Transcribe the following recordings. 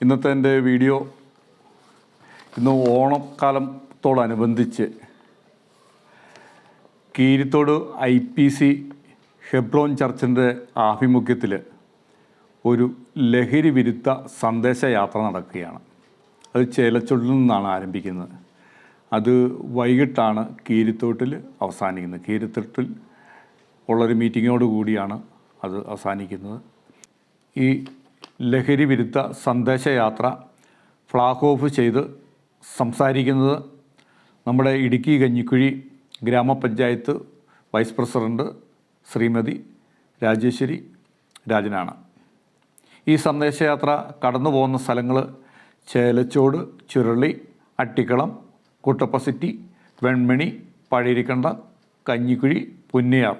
ഇന്നത്തെ എൻ്റെ വീഡിയോ ഇന്ന് ഓണക്കാലത്തോടനുബന്ധിച്ച് കീരിത്തോട് IPC ഹെബ്രോൻ ചർച്ചിൻ്റെ ആഭിമുഖ്യത്തിൽ ഒരു ലഹരി വിരുദ്ധ സന്ദേശയാത്ര നടക്കുകയാണ്. അത് ചേലച്ചുണ്ടിൽ നിന്നാണ് ആരംഭിക്കുന്നത്. അത് വൈകിട്ടാണ് കീരിത്തോട്ടിൽ അവസാനിക്കുന്നത്. കീരിത്തോട്ടിൽ ഉള്ളൊരു മീറ്റിങ്ങോട് കൂടിയാണ് അത് അവസാനിക്കുന്നത്. ഈ ലഹരി വിരുദ്ധ സന്ദേശയാത്ര ഫ്ലാഗ് ഓഫ് ചെയ്ത് സംസാരിക്കുന്നത് നമ്മുടെ ഇടുക്കി കഞ്ഞിക്കുഴി ഗ്രാമപഞ്ചായത്ത് വൈസ് പ്രസിഡൻറ്റ് ശ്രീമതി രാജേശ്വരി രാജനാണ്. ഈ സന്ദേശയാത്ര കടന്നു പോകുന്ന സ്ഥലങ്ങൾ ചേലച്ചോട്, ചുരുളി, അട്ടിക്കളം, കുട്ടപ്പസിറ്റി, വെൺമണി, പഴയരിക്കണ്ട, കഞ്ഞിക്കുഴി, പുന്നയാർ,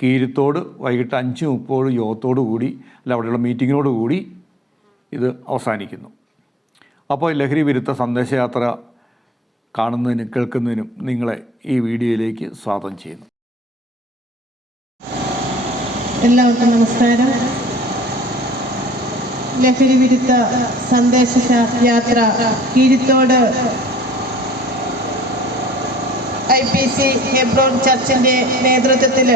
കീരിത്തോട് വൈകിട്ട് 5:30 യോഗത്തോടു കൂടി അവിടെയുള്ള മീറ്റിങ്ങിനോട് കൂടി ഇത് അവസാനിക്കുന്നു. അപ്പോൾ ലഹരി വിരുദ്ധ സന്ദേശയാത്ര കാണുന്നതിനും കേൾക്കുന്നതിനും നിങ്ങളെ ഈ വീഡിയോയിലേക്ക് സ്വാഗതം ചെയ്യുന്നു. എല്ലാവർക്കും നമസ്കാരം. ലഹരി വിരുദ്ധ സന്ദേശ യാത്ര കീരിത്തോട് IPC ഹെബ്രോൻ ചർച്ചിൻ്റെ നേതൃത്വത്തിൽ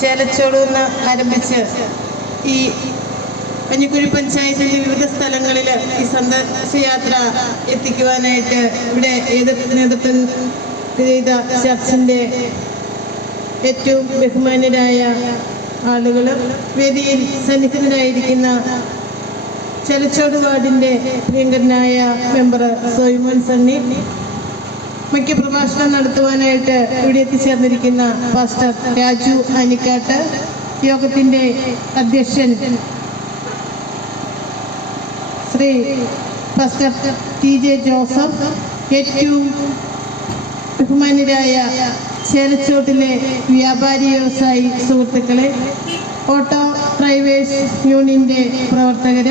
ചേലച്ചോട് നിന്ന് ആരംഭിച്ച് ഈ കഞ്ഞിക്കുഴി പഞ്ചായത്തിൻ്റെ വിവിധ സ്ഥലങ്ങളിൽ ഈ സന്ദേശയാത്ര എത്തിക്കുവാനായിട്ട് ഇവിടെ നേതൃത്വം ചെയ്ത ചർച്ചിൻ്റെ ഏറ്റവും ബഹുമാന്യരായ ആളുകൾ, വേദിയിൽ സന്നിഹിതരായിരിക്കുന്ന ചേലച്ചോട് വാർഡിൻ്റെ പ്രിയങ്കരനായ മെമ്പർ സോയിമോൻ സണ്ണി, മുഖ്യ പ്രഭാഷണം നടത്തുവാനായിട്ട് ഇവിടെ എത്തിച്ചേർന്നിരിക്കുന്ന പാസ്റ്റർ രാജു ആനിക്കാട്ട്, യോഗത്തിൻ്റെ അധ്യക്ഷൻ ശ്രീ പാസ്റ്റർ TJ ജോസഫ്, ഏറ്റവും ബഹുമാന്യരായ ചേലച്ചോട്ടിലെ വ്യാപാരി വ്യവസായി സുഹൃത്തുക്കളെ, ഓട്ടോ ഡ്രൈവേഴ്സ് യൂണിയൻ്റെ പ്രവർത്തകർ,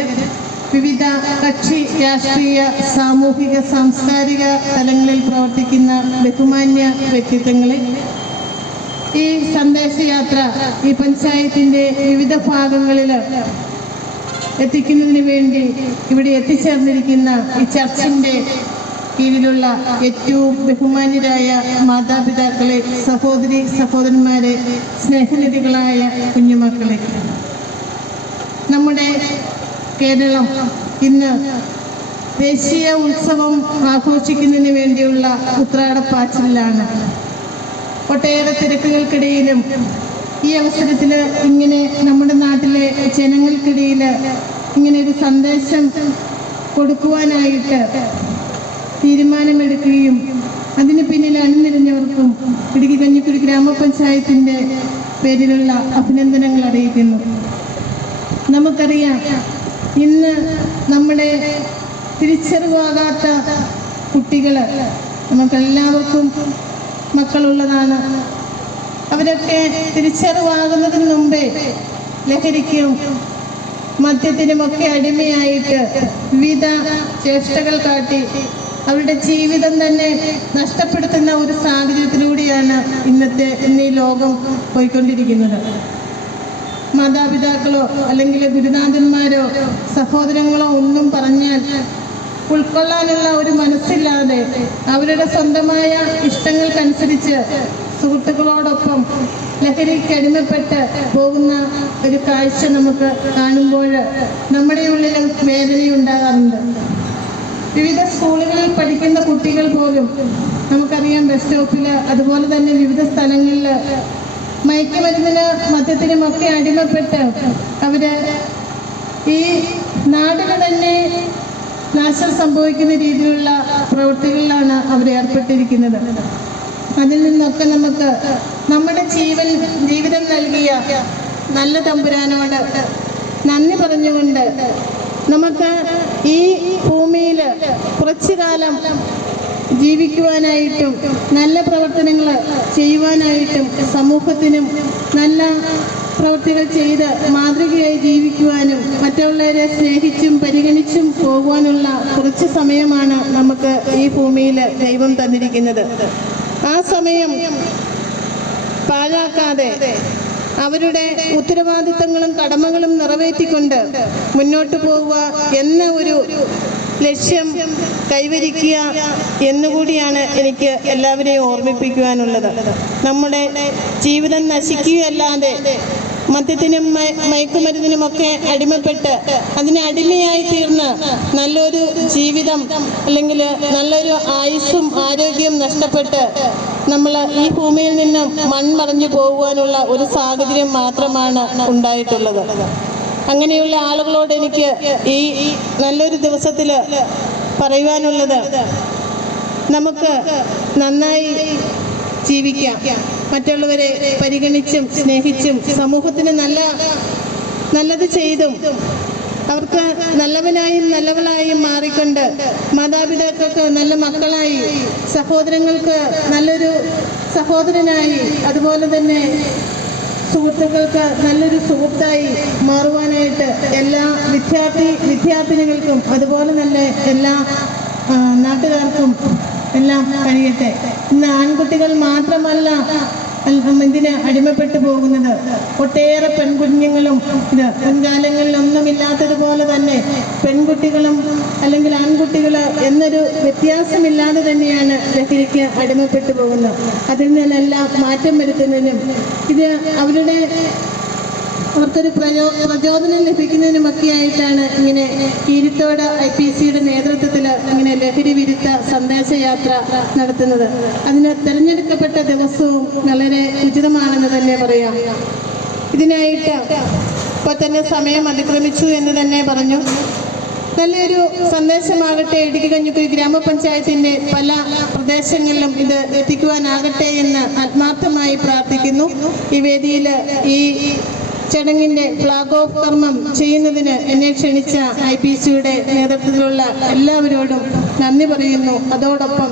വിവിധ കക്ഷി രാഷ്ട്രീയ, സാമൂഹിക, സാംസ്കാരിക തലങ്ങളിൽ പ്രവർത്തിക്കുന്ന ബഹുമാന്യ വ്യക്തിത്വങ്ങളെ, ഈ സന്ദേശയാത്ര ഈ പഞ്ചായത്തിൻ്റെ വിവിധ ഭാഗങ്ങളിൽ എത്തിക്കുന്നതിന് വേണ്ടി ഇവിടെ എത്തിച്ചേർന്നിരിക്കുന്ന ഈ ചർച്ചിൻ്റെ കീഴിലുള്ള ഏറ്റവും ബഹുമാന്യരായ മാതാപിതാക്കളെ, സഹോദരി സഹോദരന്മാരെ, സ്നേഹനിധികളായ കുഞ്ഞുമക്കളെ, നമ്മുടെ കേരളം ഇന്ന് ദേശീയ ഉത്സവം ആഘോഷിക്കുന്നതിന് വേണ്ടിയുള്ള ഉത്രാടപ്പാച്ചിലാണ്. ഒട്ടേറെ തിരക്കുകൾക്കിടയിലും ഈ അവസരത്തിൽ ഇങ്ങനെ നമ്മുടെ നാട്ടിലെ ജനങ്ങൾക്കിടയിൽ ഇങ്ങനെ ഒരു സന്ദേശം കൊടുക്കുവാനായിട്ട് തീരുമാനമെടുക്കുകയും അതിന് പിന്നിൽ അണിനിരഞ്ഞവർക്കും ഇടുക്കി കഞ്ഞിക്കുഴി ഗ്രാമപഞ്ചായത്തിൻ്റെ പേരിലുള്ള അഭിനന്ദനങ്ങൾ അറിയിക്കുന്നു. നമുക്കറിയാം, ഇന്ന് നമ്മുടെ തിരിച്ചറിവാകാത്ത കുട്ടികൾ, നമുക്കെല്ലാവർക്കും മക്കളുള്ളതാണ്. അവരൊക്കെ തിരിച്ചറിവാകുന്നതിന് മുമ്പേ ലഹരിക്കും മദ്യത്തിനുമൊക്കെ അടിമയായിട്ട് വിവിധ ചേഷ്ടകൾ കാട്ടി അവരുടെ ജീവിതം തന്നെ നഷ്ടപ്പെടുത്തുന്ന ഒരു സാഹചര്യത്തിലൂടെയാണ് ഇന്ന് ഈ ലോകം പോയിക്കൊണ്ടിരിക്കുന്നത്. മാതാപിതാക്കളോ അല്ലെങ്കിൽ ഗുരുനാഥന്മാരോ സഹോദരങ്ങളോ ഒന്നും പറഞ്ഞാൽ ഉൾക്കൊള്ളാനുള്ള ഒരു മനസ്സില്ലാതെ അവരുടെ സ്വന്തമായ ഇഷ്ടങ്ങൾക്കനുസരിച്ച് സുഹൃത്തുക്കളോടൊപ്പം ലഹരിക്ക് അടിമപ്പെട്ട് പോകുന്ന ഒരു കാഴ്ച നമുക്ക് കാണുമ്പോൾ നമ്മുടെ ഉള്ളിൽ വേദനയുണ്ടാകാറുണ്ട്. വിവിധ സ്കൂളുകളിൽ പഠിക്കുന്ന കുട്ടികൾ പോലും നമുക്കറിയാം, ബസ് സ്റ്റോപ്പിൽ, അതുപോലെ തന്നെ വിവിധ സ്ഥലങ്ങളിൽ മയക്കുമരുന്നിന് മദ്യത്തിനുമൊക്കെ അടിമപ്പെട്ട് അവര് ഈ നാടിന് തന്നെ നാശം സംഭവിക്കുന്ന രീതിയിലുള്ള പ്രവൃത്തികളിലാണ് അവർ ഏർപ്പെട്ടിരിക്കുന്നത്. അതിൽ നിന്നൊക്കെ നമുക്ക് നമ്മുടെ ജീവിതം നൽകിയ നല്ല തമ്പുരാനോട് നന്ദി പറഞ്ഞുകൊണ്ട് നമുക്ക് ഈ ഭൂമിയിൽ കുറച്ചു കാലം ജീവിക്കുവാനായിട്ടും നല്ല പ്രവർത്തനങ്ങൾ ചെയ്യുവാനായിട്ടും സമൂഹത്തിനും നല്ല പ്രവൃത്തികൾ ചെയ്ത് മാതൃകയായി ജീവിക്കുവാനും മറ്റുള്ളവരെ സ്നേഹിച്ചും പരിഗണിച്ചും പോകുവാനുള്ള കുറച്ച് സമയമാണ് നമുക്ക് ഈ ഭൂമിയിൽ ദൈവം തന്നിരിക്കുന്നത്. ആ സമയം പാഴാക്കാതെ അവരുടെ ഉത്തരവാദിത്തങ്ങളും കടമകളും നിറവേറ്റിക്കൊണ്ട് മുന്നോട്ട് പോവുക എന്ന ഒരു ലക്ഷ്യം കൈവരിക്കുക എന്നുകൂടിയാണ് എനിക്ക് എല്ലാവരെയും ഓർമ്മിപ്പിക്കുവാനുള്ളത്. നമ്മുടെ ജീവിതം നശിക്കുകയല്ലാതെ മദ്യത്തിനും മയക്കുമരുന്നിനുമൊക്കെ അടിമപ്പെട്ട് അതിന് അടിമയായി തീർന്ന് നല്ലൊരു ജീവിതം അല്ലെങ്കിൽ നല്ലൊരു ആയുസ്സും ആരോഗ്യവും നഷ്ടപ്പെട്ട് നമ്മൾ ഈ ഭൂമിയിൽ നിന്ന് മൺമറഞ്ഞു പോകുവാനുള്ള ഒരു സാഹചര്യം മാത്രമാണ് ഉണ്ടായിട്ടുള്ളത്. അങ്ങനെയുള്ള ആളുകളോട് എനിക്ക് ഈ നല്ലൊരു ദിവസത്തിൽ പറയുവാനുള്ളത്, നമുക്ക് നന്നായി ജീവിക്കാം, മറ്റുള്ളവരെ പരിഗണിച്ചും സ്നേഹിച്ചും സമൂഹത്തിന് നല്ലത് ചെയ്തും അവർക്ക് നല്ലവനായും നല്ലവളായും മാറിക്കൊണ്ട് മാതാപിതാക്കൾക്ക് നല്ല മക്കളായി, സഹോദരങ്ങൾക്ക് നല്ലൊരു സഹോദരനായി, അതുപോലെ തന്നെ സുഹൃത്തുക്കൾക്ക് നല്ലൊരു സുഹൃത്തായി മാറുവാനായിട്ട് എല്ലാ വിദ്യാർത്ഥിനികൾക്കും അതുപോലെ തന്നെ എല്ലാ നാട്ടുകാർക്കും എല്ലാം കഴിയട്ടെ. ഇന്ന് ആൺകുട്ടികൾ മാത്രമല്ല ഇതിന് അടിമപ്പെട്ടു പോകുന്നത്, ഒട്ടേറെ പെൺകുഞ്ഞുങ്ങളും ഇത് മുൻകാലങ്ങളിലൊന്നുമില്ലാത്തതുപോലെ തന്നെ പെൺകുട്ടികളും അല്ലെങ്കിൽ ആൺകുട്ടികൾ എന്നൊരു വ്യത്യാസമില്ലാതെ തന്നെയാണ് ലഹരിക്ക് അടിമപ്പെട്ടു പോകുന്നത്. അതിൽ നിന്നെല്ലാം മാറ്റം വരുത്തുന്നതിനും ഇത് അവർക്കൊരു പ്രചോദനം ലഭിക്കുന്നതിനുമൊക്കെ ആയിട്ടാണ് ഇങ്ങനെ കീരിത്തോട് IPCയുടെ നേതൃത്വത്തിൽ ഇങ്ങനെ ലഹരി വിരുദ്ധ സന്ദേശയാത്ര നടത്തുന്നത്. അതിന് തിരഞ്ഞെടുക്കപ്പെട്ട ദിവസവും വളരെ ഉചിതമാണെന്ന് തന്നെ പറയാം. ഇതിനായിട്ട് ഇപ്പോൾ തന്നെ സമയം അതിക്രമിച്ചു എന്ന് തന്നെ പറഞ്ഞു. നല്ലൊരു സന്ദേശമാകട്ടെ, ഇടുക്കി കഞ്ഞിക്കുഴി ഗ്രാമപഞ്ചായത്തിൻ്റെ പല പ്രദേശങ്ങളിലും ഇത് എത്തിക്കുവാനാകട്ടെ എന്ന് ആത്മാർത്ഥമായി പ്രാർത്ഥിക്കുന്നു. ഈ വേദിയിൽ ഈ ചടങ്ങിൻ്റെ ഫ്ലാഗ് ഓഫ് കർമ്മം ചെയ്യുന്നതിന് എന്നെ ക്ഷണിച്ച IPCയുടെ നേതൃത്വത്തിലുള്ള എല്ലാവരോടും നന്ദി പറയുന്നു. അതോടൊപ്പം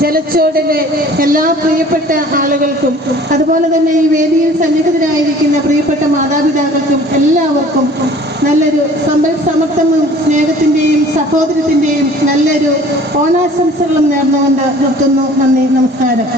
ജലച്ചോടിലെ എല്ലാ പ്രിയപ്പെട്ട ആളുകൾക്കും അതുപോലെ തന്നെ ഈ വേദിയിൽ സന്നിഹിതരായിരിക്കുന്ന പ്രിയപ്പെട്ട മാതാപിതാക്കൾക്കും എല്ലാവർക്കും നല്ലൊരു സമത്വവും സ്നേഹത്തിൻ്റെയും സഹോദരത്തിൻ്റെയും നല്ലൊരു ഓണാശംസകളും നേർന്നുകൊണ്ട് നിർത്തുന്നു. നന്ദി, നമസ്കാരം.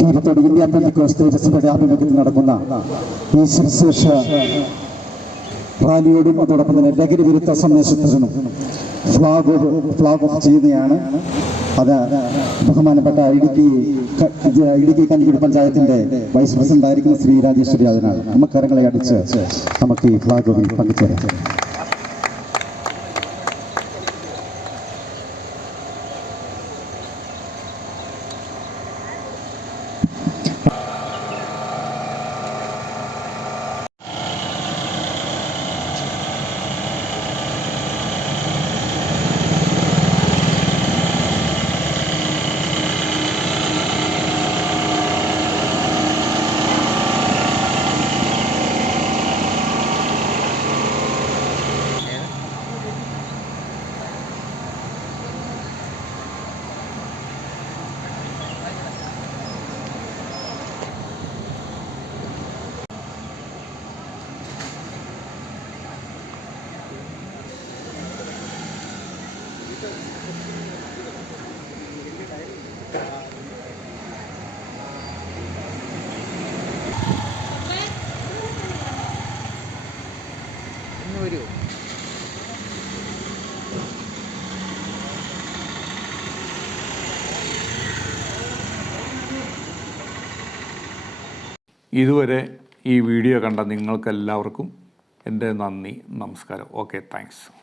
കീരിത്തോട് ഇന്ത്യ പെന്തക്കോസ്ത് ദേവസ്വത്തിന്റെ ആഭിമുഖ്യത്തിൽ നടക്കുന്ന ഈ സുവിശേഷ റാലിയോടും അതോടൊപ്പം തന്നെ ലഹരി വിരുദ്ധ സന്ദേശത്തിനും ഫ്ലാഗ് ഓഫ് ചെയ്യുന്നതാണ്. അത് ബഹുമാനപ്പെട്ട ഇടുക്കി കഞ്ഞിക്കുഴി പഞ്ചായത്തിന്റെ വൈസ് പ്രസിഡന്റ് ആയിരിക്കുന്ന ശ്രീ രാജേശ്വരി. അതിനാൽ നമുക്ക് കരങ്ങളെ അടിച്ച് നമുക്ക് ഈ ഫ്ലാഗ് ഓഫിൽ പങ്കുചേരാം. ഇതുവരെ ഈ വീഡിയോ കണ്ട നിങ്ങൾക്കെല്ലാവർക്കും എൻ്റെ നന്ദി, നമസ്കാരം. Okay, thanks.